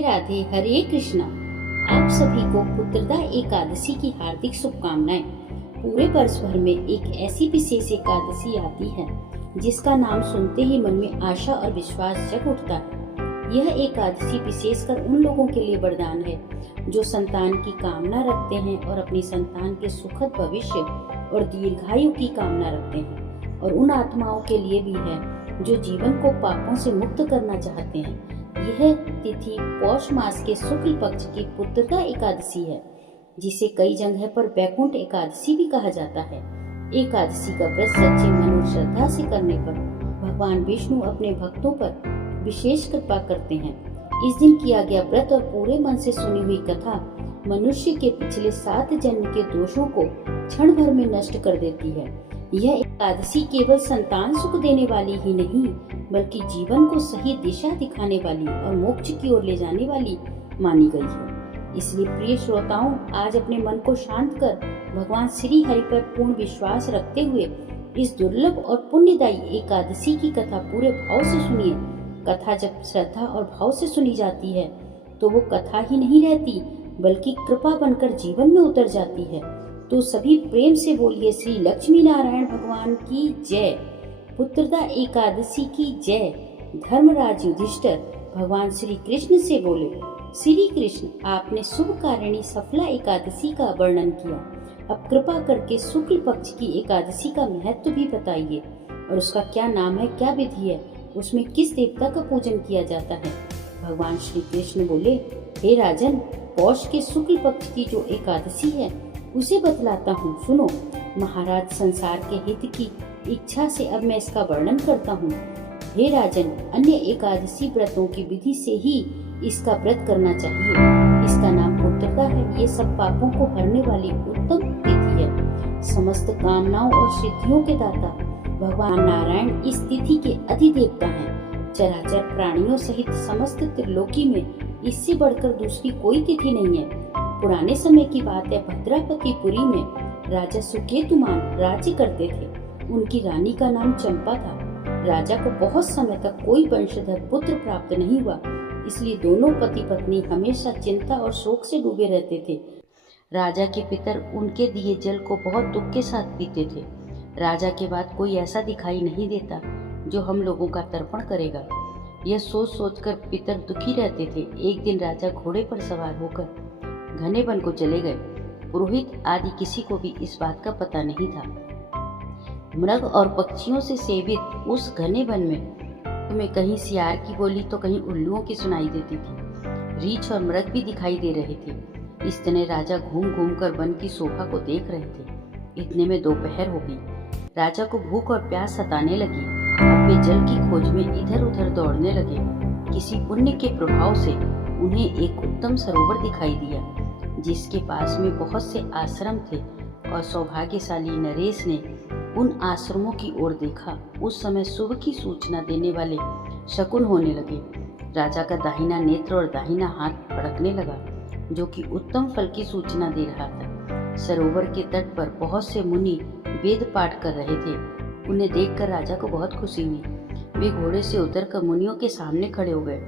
राधे, हरे कृष्णा। आप सभी को पुत्रदा एकादशी की हार्दिक शुभकामनाएं। पूरे वर्ष भर में एक ऐसी विशेष एकादशी आती है जिसका नाम सुनते ही मन में आशा और विश्वास जग उठता है। यह एकादशी विशेषकर उन लोगों के लिए वरदान है जो संतान की कामना रखते हैं और अपनी संतान के सुखद भविष्य और दीर्घायु की कामना रखते हैं, और उन आत्माओं के लिए भी है जो जीवन को पापों से मुक्त करना चाहते हैं। यह तिथि पौष मास के शुक्ल पक्ष की पुत्रदा एकादशी है, जिसे कई जगह पर वैकुंठ एकादशी भी कहा जाता है। एकादशी का व्रत सच्चे मन और श्रद्धा से करने पर भगवान विष्णु अपने भक्तों पर विशेष कृपा करते हैं। इस दिन किया गया व्रत और पूरे मन से सुनी हुई कथा मनुष्य के पिछले 7 जन्म के दोषों को क्षण भर में नष्ट कर देती है। यह एकादशी केवल संतान सुख देने वाली ही नहीं, बल्कि जीवन को सही दिशा दिखाने वाली और मोक्ष की ओर ले जाने वाली मानी गई है। इसलिए प्रिय श्रोताओं, आज अपने मन को शांत कर भगवान श्री हरि पर पूर्ण विश्वास रखते हुए इस दुर्लभ और पुण्यदायी एकादशी की कथा पूरे भाव से सुनिए। कथा जब श्रद्धा और भाव से सुनी जाती है तो वो कथा ही नहीं रहती, बल्कि कृपा बनकर जीवन में उतर जाती है। तो सभी प्रेम से बोलिए श्री लक्ष्मी नारायण भगवान की जय। पुत्रदा एकादशी की जय। धर्मराज युधिष्ठिर भगवान श्री कृष्ण से बोले, श्री कृष्ण, आपने शुभ कारिणी सफला एकादशी का वर्णन किया। अब कृपा करके शुक्ल पक्ष की एकादशी का महत्व भी बताइए, और उसका क्या नाम है, क्या विधि है, उसमें किस देवता का पूजन किया जाता है। भगवान श्री कृष्ण बोले, हे राजन, पौष के शुक्ल पक्ष की जो एकादशी है उसे बतलाता हूँ, सुनो। महाराज, संसार के हित की इच्छा से अब मैं इसका वर्णन करता हूँ। हे राजन, अन्य एकादशी व्रतों की विधि से ही इसका व्रत करना चाहिए। इसका नाम पुत्रदा है। ये सब पापों को हरने वाली उत्तम तिथि है। समस्त कामनाओं और सिद्धियों के दाता भगवान नारायण इस तिथि के अधिदेवता हैं। चराचर प्राणियों सहित समस्त त्रिलोकी में इससे बढ़कर दूसरी कोई तिथि नहीं है। पुराने समय की बात है, भद्रापतिपुरी में राजा सुकेतुमान राज्य करते थे। उनकी रानी का नाम चंपा था। राजा को बहुत समय तक कोई वंशधर पुत्र प्राप्त नहीं हुआ, इसलिए दोनों पति पत्नी हमेशा चिंता और शोक से डूबे रहते थे। राजा के पितर उनके दिए जल को बहुत दुख के साथ पीते थे। राजा के बाद कोई ऐसा दिखाई नहीं देता जो हम लोगों का तर्पण करेगा। यह सोच सोचकर पितर दुखी रहते थे। एक दिन राजा घोड़े पर सवार होकर घने वन को चले गए। पुरोहित आदि किसी को भी इस बात का पता नहीं था। मृग और पक्षियों से सेवित उस घने वन में कहीं सियार की बोली तो कहीं उल्लुओं की सुनाई देती थी। रीछ और मृग भी दिखाई दे रहे थे। इस तरह राजा घूम घूम कर वन की शोभा को देख रहे थे। इतने में दोपहर हो गई। राजा को भूख और प्यास सताने लगी। अब वे जल की खोज में इधर उधर दौड़ने लगे। किसी पुण्य के प्रभाव से उन्हें एक उत्तम सरोवर दिखाई दिया, जिसके पास में बहुत से आश्रम थे, और सौभाग्यशाली नरेश ने उन आश्रमों की ओर देखा। उस समय शुभ की सूचना देने वाले शकुन होने लगे। राजा का दाहिना नेत्र और दाहिना हाथ फड़कने लगा, जो कि उत्तम फल की सूचना दे रहा था। सरोवर के तट पर बहुत से मुनि वेद पाठ कर रहे थे। उन्हें देखकर राजा को बहुत खुशी हुई। वे घोड़े से उतरकर मुनियों के सामने खड़े हो गए।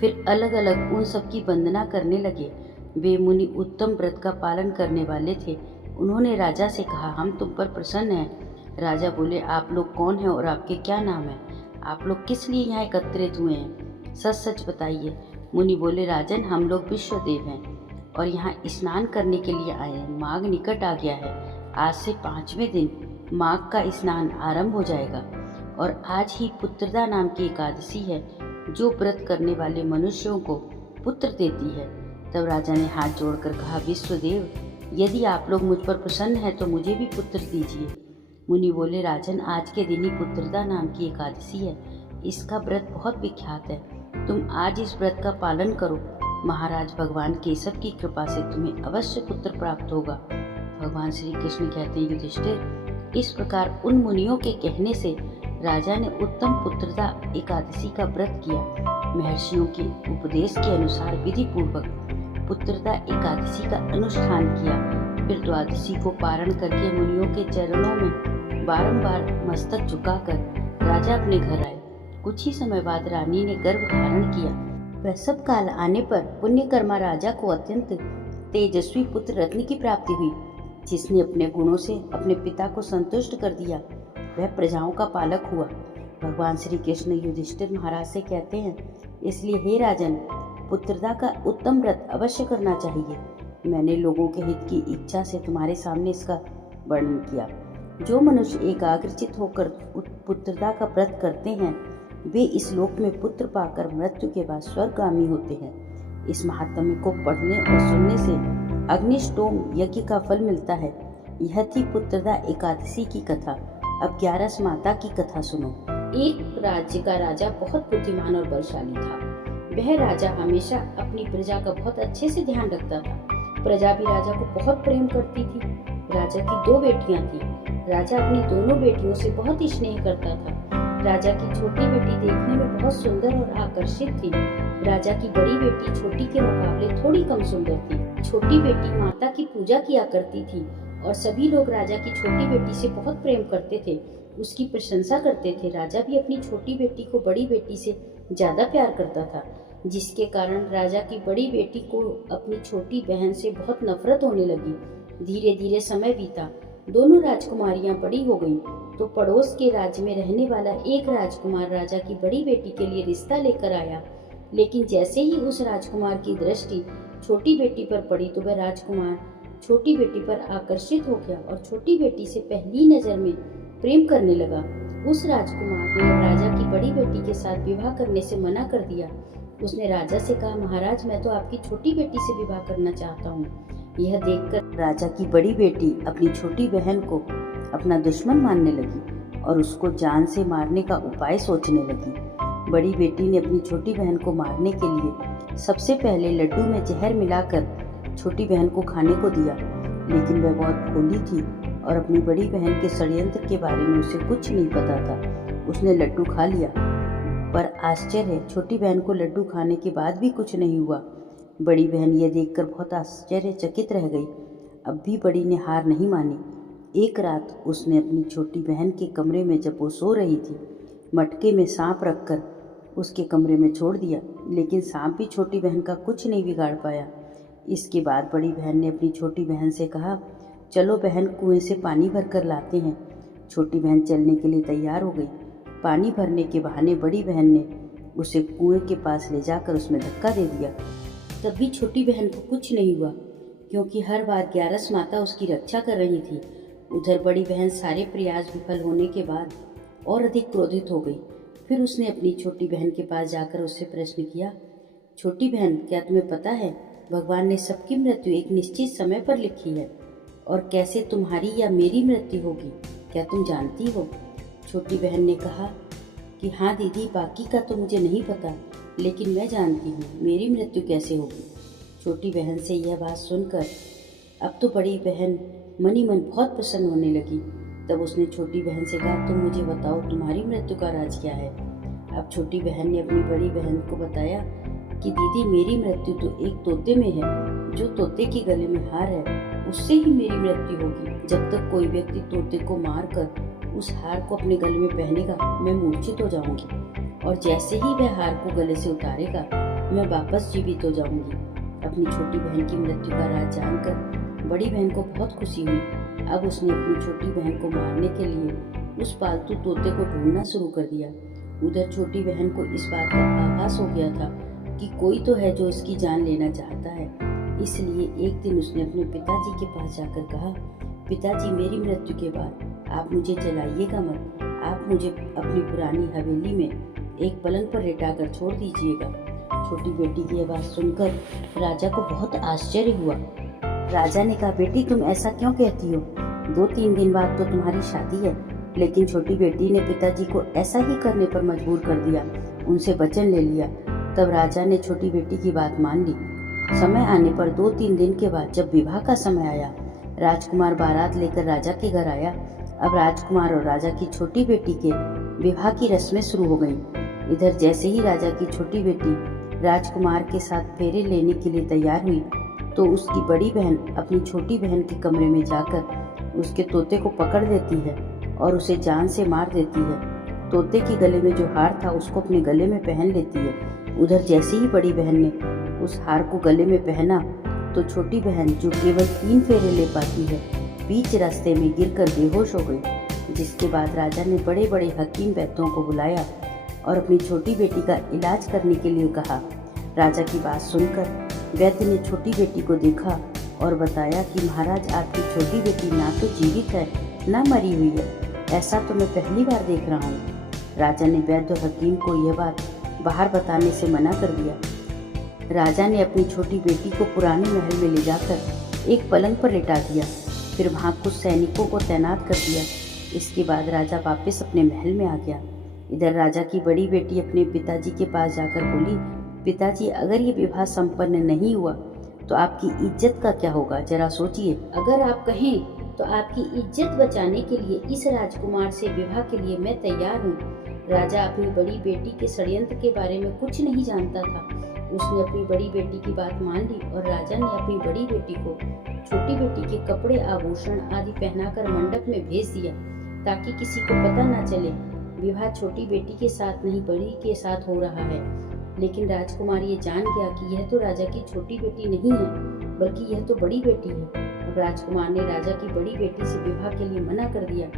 फिर अलग अलग उन सब की वंदना करने लगे। वे मुनि उत्तम व्रत का पालन करने वाले थे। उन्होंने राजा से कहा, हम तुम पर प्रसन्न हैं। राजा बोले, आप लोग कौन हैं और आपके क्या नाम है? आप लोग किस लिए यहाँ एकत्रित हुए हैं? सच सच बताइए। मुनि बोले, राजन, हम लोग विश्वदेव हैं और यहाँ स्नान करने के लिए आए हैं। माघ निकट आ गया है। आज से 5वें दिन माघ का स्नान आरंभ हो जाएगा, और आज ही पुत्रदा नाम की एकादशी है, जो व्रत करने वाले मनुष्यों को पुत्र देती है। तब राजा ने हाथ जोड़कर कहा, विश्वदेव, यदि आप लोग मुझ पर प्रसन्न हैं तो मुझे भी पुत्र दीजिए। मुनि बोले, राजन, आज के दिन ही पुत्रदा नाम की एकादशी है। इसका व्रत बहुत विख्यात है। तुम आज इस व्रत का पालन करो। महाराज भगवान केशव की कृपा से तुम्हें अवश्य पुत्र प्राप्त होगा। भगवान श्री कृष्ण कहते हैं, युधिष्ठिर, इस प्रकार उन मुनियों के कहने से राजा ने उत्तम पुत्रदा एकादशी का व्रत किया। महर्षियों के उपदेश के अनुसार विधि पूर्वक पुत्रदा एकादशी का अनुष्ठान किया। फिर द्वादशी को पारण करके मुनियों के चरणों में बारंबार मस्तक झुकाकर राजा अपने घर आए। कुछ ही समय बाद रानी ने गर्भ धारण किया। प्रसव काल आने पर पुण्यकर्मा राजा को अत्यंत तेजस्वी पुत्र रत्न की प्राप्ति हुई, जिसने अपने गुणों से अपने पिता को संतुष्ट कर दिया। वह प्रजाओं का पालक हुआ। भगवान श्री कृष्ण युधिष्ठिर महाराज से कहते हैं, इसलिए हे राजन, पुत्रदा का उत्तम व्रत अवश्य करना चाहिए। मैंने लोगों के हित की इच्छा से तुम्हारे सामने इसका वर्णन किया। जो मनुष्य एकाग्रचित होकर पुत्रदा का व्रत करते हैं, वे इस लोक में पुत्र पाकर मृत्यु के बाद स्वर्गगामी होते हैं। इस महात्म्य को पढ़ने और सुनने से अग्निष्टोम यज्ञ का फल मिलता है। यह थी पुत्रदा एकादशी की कथा। अब 11 माता की कथा सुनो। एक राज्य का राजा बहुत बुद्धिमान और बलशाली था। वह राजा हमेशा अपनी प्रजा का बहुत अच्छे से ध्यान रखता था। प्रजा भी राजा को बहुत प्रेम करती थी। राजा की 2 बेटियां थीं। राजा अपनी दोनों बेटियों से बहुत स्नेह करता था। राजा की छोटी बेटी देखने में बहुत सुंदर और आकर्षित थी। राजा की बड़ी बेटी छोटी के मुकाबले थोड़ी कम सुंदर थी। छोटी बेटी माता की पूजा किया करती थी और सभी लोग राजा की छोटी बेटी से बहुत प्रेम करते थे, उसकी प्रशंसा करते थे। राजा भी अपनी छोटी बेटी को बड़ी बेटी से ज्यादा प्यार करता था, जिसके कारण राजा की बड़ी बेटी को अपनी छोटी बहन से बहुत नफरत होने लगी। धीरे धीरे समय बीता। दोनों राजकुमारियां बड़ी हो गईं, तो पड़ोस के राज्य में रहने वाला एक राजकुमार राजा की बड़ी बेटी के लिए रिश्ता लेकर आया। लेकिन जैसे ही उस राजकुमार की दृष्टि छोटी बेटी पर पड़ी, तो वह राजकुमार छोटी बेटी पर आकर्षित हो गया और छोटी बेटी से पहली नजर में प्रेम करने लगा। उस राजकुमार ने राजा की बड़ी बेटी के साथ विवाह करने से मना कर दिया। उसने राजा से कहा, महाराज, मैं तो आपकी छोटी बेटी से विवाह करना चाहता हूँ। यह देखकर राजा की बड़ी बेटी अपनी छोटी बहन को अपना दुश्मन मानने लगी और उसको जान से मारने का उपाय सोचने लगी। बड़ी बेटी ने अपनी छोटी बहन को मारने के लिए सबसे पहले लड्डू में जहर मिलाकर छोटी बहन को खाने को दिया, लेकिन वह बहुत भोली थी और अपनी बड़ी बहन के षड्यंत्र के बारे में उसे कुछ नहीं पता था। उसने लड्डू खा लिया, पर आश्चर्य, छोटी बहन को लड्डू खाने के बाद भी कुछ नहीं हुआ। बड़ी बहन यह देखकर बहुत आश्चर्यचकित रह गई। अब भी बड़ी ने हार नहीं मानी। एक रात उसने अपनी छोटी बहन के कमरे में, जब वो सो रही थी, मटके में सांप रखकर उसके कमरे में छोड़ दिया, लेकिन सांप भी छोटी बहन का कुछ नहीं बिगाड़ पाया। इसके बाद बड़ी बहन ने अपनी छोटी बहन से कहा, चलो बहन, कुएं से पानी भरकर लाते हैं। छोटी बहन चलने के लिए तैयार हो गई। पानी भरने के बहाने बड़ी बहन ने उसे कुएं के पास ले जाकर उसमें धक्का दे दिया। तब भी छोटी बहन को कुछ नहीं हुआ, क्योंकि हर बार 11 माता उसकी रक्षा कर रही थी। उधर बड़ी बहन सारे प्रयास विफल होने के बाद और अधिक क्रोधित हो गई। फिर उसने अपनी छोटी बहन के पास जाकर उससे प्रश्न किया, छोटी बहन, क्या तुम्हें पता है भगवान ने सबकी मृत्यु एक निश्चित समय पर लिखी है, और कैसे तुम्हारी या मेरी मृत्यु होगी, क्या तुम जानती हो? छोटी बहन ने कहा कि हाँ दीदी, बाकी का तो मुझे नहीं पता, लेकिन मैं जानती हूँ मेरी मृत्यु कैसे होगी। छोटी बहन से यह बात सुनकर अब तो बड़ी बहन मनी मन बहुत प्रसन्न होने लगी। तब उसने छोटी बहन से कहा, तुम मुझे बताओ तुम्हारी मृत्यु का राज क्या है? अब छोटी बहन ने अपनी बड़ी बहन को बताया कि दीदी, मेरी मृत्यु तो एक तोते में है। जो तोते के गले में हार है, उससे ही मेरी मृत्यु होगी। जब तक कोई व्यक्ति तोते को मारकर उस हार को अपने गले में पहनेगा, मैं मूर्छित हो जाऊंगी, और जैसे ही वह हार को गले से उतारेगा, मैं वापस जीवित हो जाऊंगी। अपनी छोटी बहन की मृत्यु का राज जानकर बड़ी बहन को बहुत खुशी हुई। अब उसने अपनी छोटी बहन को मारने के लिए उस पालतू तोते को ढूंढना शुरू कर दिया। उधर छोटी बहन को इस बात का आभास हो गया था कि कोई तो है जो उसकी जान लेना चाहता है। इसलिए एक दिन उसने अपने पिताजी के पास जाकर कहा, पिताजी, मेरी मृत्यु के बाद आप मुझे जलाइएगा मत। आप मुझे अपनी पुरानी हवेली में एक पलंग पर लेटाकर छोड़ दीजिएगा। छोटी बेटी की आवाज़ सुनकर राजा को बहुत आश्चर्य हुआ। राजा ने कहा, बेटी, तुम ऐसा क्यों कहती हो? 2-3 दिन बाद तो तुम्हारी शादी है। लेकिन छोटी बेटी ने पिताजी को ऐसा ही करने पर मजबूर कर दिया, उनसे वचन ले लिया। तब राजा ने छोटी बेटी की बात मान ली। समय आने पर 2-3 दिन के बाद जब विवाह का समय आया, राजकुमार बारात लेकर राजा के घर आया। अब राजकुमार और राजा की छोटी बेटी के विवाह की रस्में शुरू हो गईं। इधर जैसे ही राजा की छोटी बेटी राजकुमार के साथ फेरे लेने के लिए तैयार हुई, तो उसकी बड़ी बहन अपनी छोटी बहन के कमरे में जाकर उसके तोते को पकड़ लेती है और उसे जान से मार देती है। तोते के गले में जो हार था उसको अपने गले में पहन लेती है उधर जैसे ही बड़ी बहन ने उस हार को गले में पहना तो छोटी बहन, जो केवल 3 फेरे ले पाती है, बीच रास्ते में गिरकर बेहोश हो गई। जिसके बाद राजा ने बड़े बड़े हकीम वैद्यों को बुलाया और अपनी छोटी बेटी का इलाज करने के लिए कहा। राजा की बात सुनकर वैद्य ने छोटी बेटी को देखा और बताया कि महाराज, आपकी छोटी बेटी ना तो जीवित है ना मरी हुई है। ऐसा तो मैं पहली बार देख रहा हूँ। राजा ने वैद्य और हकीम को यह बात बाहर बताने से मना कर दिया। राजा ने अपनी छोटी बेटी को पुराने महल में ले जाकर एक पलंग पर लिटा दिया, फिर वहाँ कुछ सैनिकों को तैनात कर दिया। इसके बाद राजा वापस अपने महल में आ गया। इधर राजा की बड़ी बेटी अपने पिताजी के पास जाकर बोली, पिताजी, अगर ये विवाह संपन्न नहीं हुआ तो आपकी इज्जत का क्या होगा, जरा सोचिए। अगर आप कहें तो आपकी इज्जत बचाने के लिए इस राजकुमार से विवाह के लिए मैं तैयार हूँ। राजा अपनी बड़ी बेटी के षड्यंत्र के बारे में कुछ नहीं जानता था। उसने अपनी बड़ी बेटी की बात मान ली और राजा ने अपनी बड़ी बेटी को छोटी बेटी के कपड़े, आभूषण आदि पहनाकर मंडप में भेज दिया ताकि किसी को पता न चले विवाह छोटी बेटी के साथ नहीं, बड़ी के साथ हो रहा है। लेकिन राजकुमार ये जान गया कि यह तो राजा की छोटी बेटी नहीं है, बल्कि यह तो बड़ी बेटी है। अब राजकुमार ने राजा की बड़ी बेटी से विवाह के लिए मना कर दिया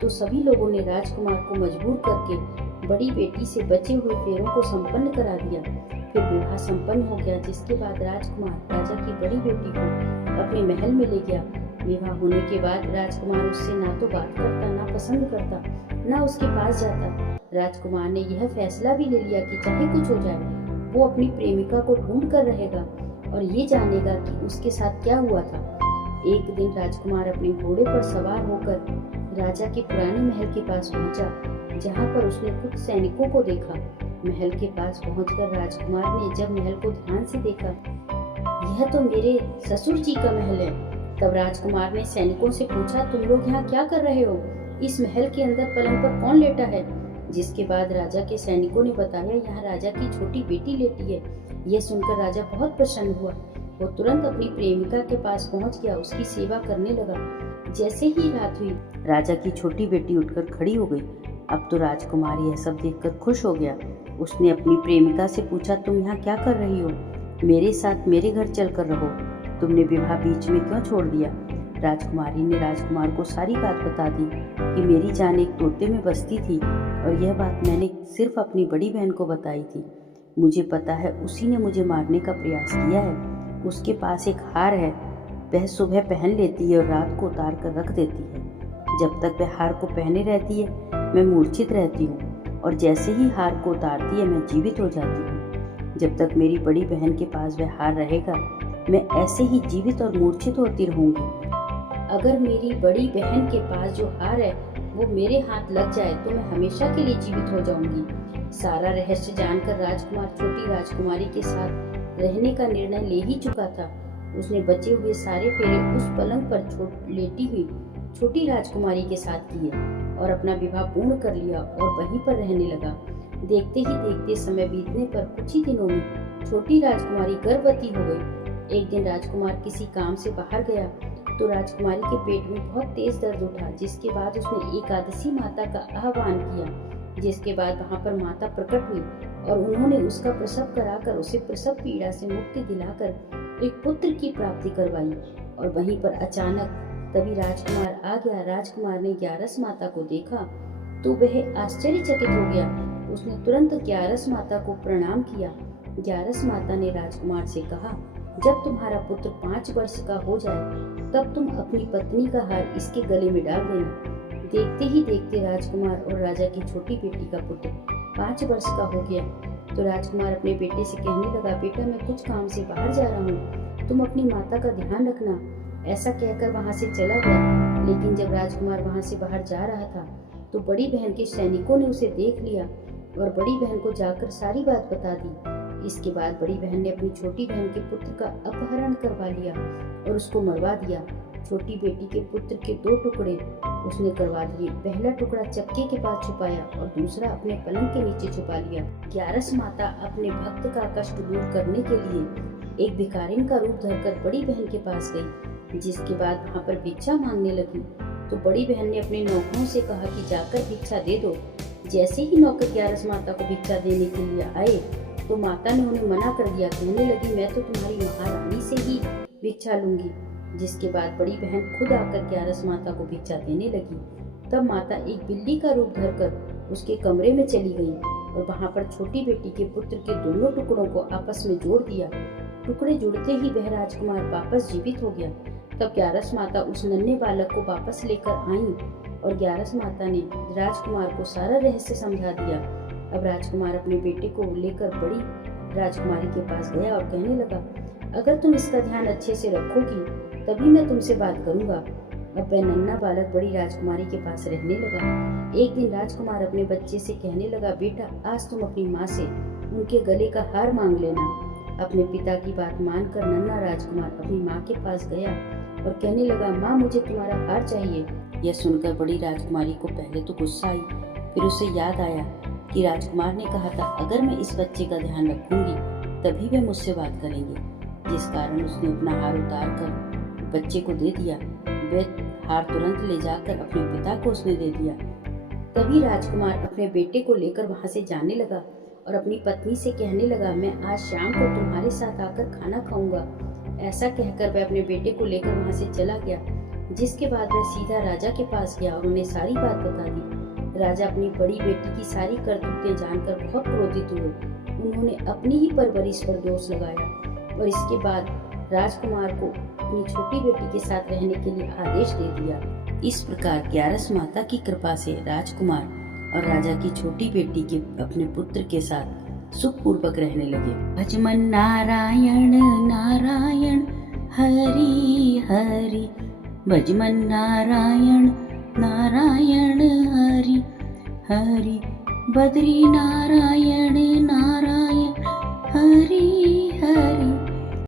तो सभी लोगों ने राजकुमार को मजबूर करके बड़ी बेटी से बचे हुए फेरों को संपन्न करा दिया। फिर विवाह संपन्न हो गया, जिसके बाद राजकुमार राजा की बड़ी बेटी को अपने महल में ले गया। विवाह होने के बाद राजकुमार उससे ना तो बात करता, ना पसंद करता, ना उसके पास जाता। राजकुमार ने यह फैसला भी ले लिया कि चाहे कुछ हो जाए, वो अपनी प्रेमिका को ढूंढ कर रहेगा और ये जानेगा कि उसके साथ क्या हुआ था। एक दिन राजकुमार अपने घोड़े पर सवार होकर राजा के पुराने महल के पास पहुंचा, जहां पर उसने कुछ सैनिकों को देखा। महल के पास पहुंचकर राजकुमार ने जब महल को ध्यान से देखा, यह तो मेरे ससुर जी का महल है। तब राजकुमार ने सैनिकों से पूछा, तुम लोग यहाँ क्या कर रहे हो? इस महल के अंदर पलंग पर कौन लेटा है? जिसके बाद राजा के सैनिकों ने बताया, यहाँ राजा की छोटी बेटी लेटी है। यह सुनकर राजा बहुत प्रसन्न हुआ। वो तुरंत अपनी प्रेमिका के पास पहुंच गया, उसकी सेवा करने लगा। जैसे ही रात हुई, राजा की छोटी बेटी उठकर खड़ी हो गई। अब तो राजकुमार यह सब देखकर खुश हो गया। उसने अपनी प्रेमिका से पूछा, तुम यहाँ क्या कर रही हो? मेरे साथ मेरे घर चलकर रहो। तुमने विवाह बीच में क्यों छोड़ दिया? राजकुमारी ने राजकुमार को सारी बात बता दी कि मेरी जान एक तोते में बसती थी और यह बात मैंने सिर्फ अपनी बड़ी बहन को बताई थी। मुझे पता है उसी ने मुझे मारने का प्रयास किया है। उसके पास एक हार है, वह सुबह पहन लेती है और रात को उतार कर रख देती है। जब तक वह हार को पहने रहती है मैं मूर्छित रहती हूँ और जैसे ही हार को उतारती है मैं जीवित हो जाती हूँ। जब तक मेरी बड़ी बहन के पास वह हार रहेगा मैं ऐसे ही जीवित और मूर्छित होती रहूंगी। अगर मेरी बड़ी बहन के पास जो हार है वो मेरे हाथ लग जाए तो मैं हमेशा के लिए जीवित हो जाऊंगी। सारा रहस्य जानकर राजकुमार छोटी राजकुमारी के साथ रहने का निर्णय ले ही चुका था। उसने बचे हुए सारे फेरे उस पलंग पर लेटी हुई छोटी राजकुमारी के साथ किए और अपना विवाह पूर्ण कर लिया और वहीं पर रहने लगा। देखते ही देखते समय बीतने पर कुछ ही दिनों में छोटी राजकुमारी गर्भवती हो गई। एक दिन राजकुमार किसी काम से बाहर गया तो राजकुमारी के पेट में बहुत तेज दर्द उठा, जिसके बाद उसने एकादशी माता का आह्वान किया। जिसके बाद वहां पर माता प्रकट हुई और उन्होंने उसका प्रसव कराकर उसे प्रसव पीड़ा से मुक्ति दिलाकर एक पुत्र की प्राप्ति करवाई। और वहीं पर अचानक तभी राजकुमार आ गया। राजकुमार ने ग्यारस माता को देखा तो वह आश्चर्यचकित हो गया। उसने तुरंत ग्यारस माता को प्रणाम किया। ग्यारस माता ने राजकुमार से कहा, जब तुम्हारा पुत्र 5 वर्ष का हो जाए तब तुम अपनी पत्नी का हार इसके गले में डाल देना। देखते ही देखते राजकुमार और राजा की छोटी बेटी का पुत्र 5 वर्ष का हो गया। तो राजकुमार अपने बेटे से कहने लगा, बेटा मैं कुछ काम से बाहर जा रहा हूँ, तुम अपनी माता का ध्यान रखना। ऐसा कहकर वहाँ से चला गया। लेकिन जब राजकुमार वहाँ से बाहर जा रहा था तो बड़ी बहन के सैनिकों ने उसे देख लिया और बड़ी बहन को जाकर सारी बात बता दी। इसके बाद बड़ी बहन ने अपनी छोटी बहन के पुत्र का अपहरण करवा लिया और उसको मरवा दिया। छोटी बेटी के पुत्र के 2 टुकड़े उसने करवा दिए। पहला टुकड़ा चक्के के पास छुपाया और दूसरा अपने पलंग के नीचे छुपा लिया। ग्यारस माता अपने भक्त का कष्ट दूर करने के लिए एक भिखारिन का रूप धरकर बड़ी बहन के पास गई। जिसके बाद वहाँ पर भिक्षा मांगने लगी तो बड़ी बहन ने अपने नौकरों से कहा कि जाकर भिक्षा दे दो। जैसे ही नौकर ग्यारस माता को भिक्षा देने के लिए आए तो माता ने उन्हें मना कर दिया। कहने लगी, मैं तो तुम्हारी महारानी से ही भिक्षा लूंगी। जिसके बाद बड़ी बहन खुद आकर ग्यारस माता को भिक्षा देने लगी। तब माता एक बिल्ली का रूप धरकर उसके कमरे में चली गई और वहां पर छोटी बेटी के पुत्र के दोनों टुकड़ों को आपस में जोड़ दिया। टुकड़े जुड़ते ही वह राजकुमार वापस जीवित हो गया। तब ग्यारस माता उस नन्हे बालक को वापस लेकर आईं और ग्यारस माता ने राजकुमार को सारा रहस्य समझा दिया। अब राजकुमार अपने बेटे को लेकर बड़ी राजकुमारी के पास गया और कहने लगा, अगर तुम इसका ध्यान अच्छे से रखोगी तभी मैं तुमसे बात करूंगा। अब वह नन्हा बालक बड़ी राजकुमारी के पास रहने लगा। एक दिन राजकुमार अपने बच्चे से कहने लगा, बेटा आज तुम अपनी माँ से उनके गले का हार मांग लेना। अपने पिता की बात मानकर नन्हा राजकुमार अपनी माँ के पास गया और कहने लगा, माँ मुझे तुम्हारा हार चाहिए। यह सुनकर बड़ी राजकुमारी को पहले तो गुस्सा आई, फिर उसे याद आया कि राजकुमार ने कहा था अगर मैं इस बच्चे का ध्यान रखूंगी तभी वे मुझसे बात करेंगे। जिस कारण उसने अपना हार उतार कर बच्चे को दे दिया। वह हार तुरंत ले जाकर अपने पिता को उसने दे दिया। तभी राजकुमार अपने बेटे को लेकर वहां से जाने लगा और अपनी पत्नी से कहने लगा, मैं आज शाम को तुम्हारे साथ आकर खाना खाऊंगा। ऐसा कहकर वह अपने बेटे को लेकर वहां से चला गया। जिसके बाद वह सीधा राजा के पास गया और उन्हें सारी बात बता दी। राजा अपनी बड़ी बेटी की सारी करतूतें जानकर बहुत क्रोधित हुए। उन्होंने अपनी ही परवरिश पर दोष लगाया और इसके बाद राजकुमार को अपनी छोटी बेटी के साथ रहने के लिए आदेश दे दिया। इस प्रकार ग्यारस माता की कृपा से राजकुमार और राजा की छोटी बेटी के अपने पुत्र के साथ सुखपूर्वक रहने लगे। भजमन नारायण नारायण हरि हरि, भजमन नारायण नारायण हरि हरि, बद्री नारायण नारायण हरि हरि।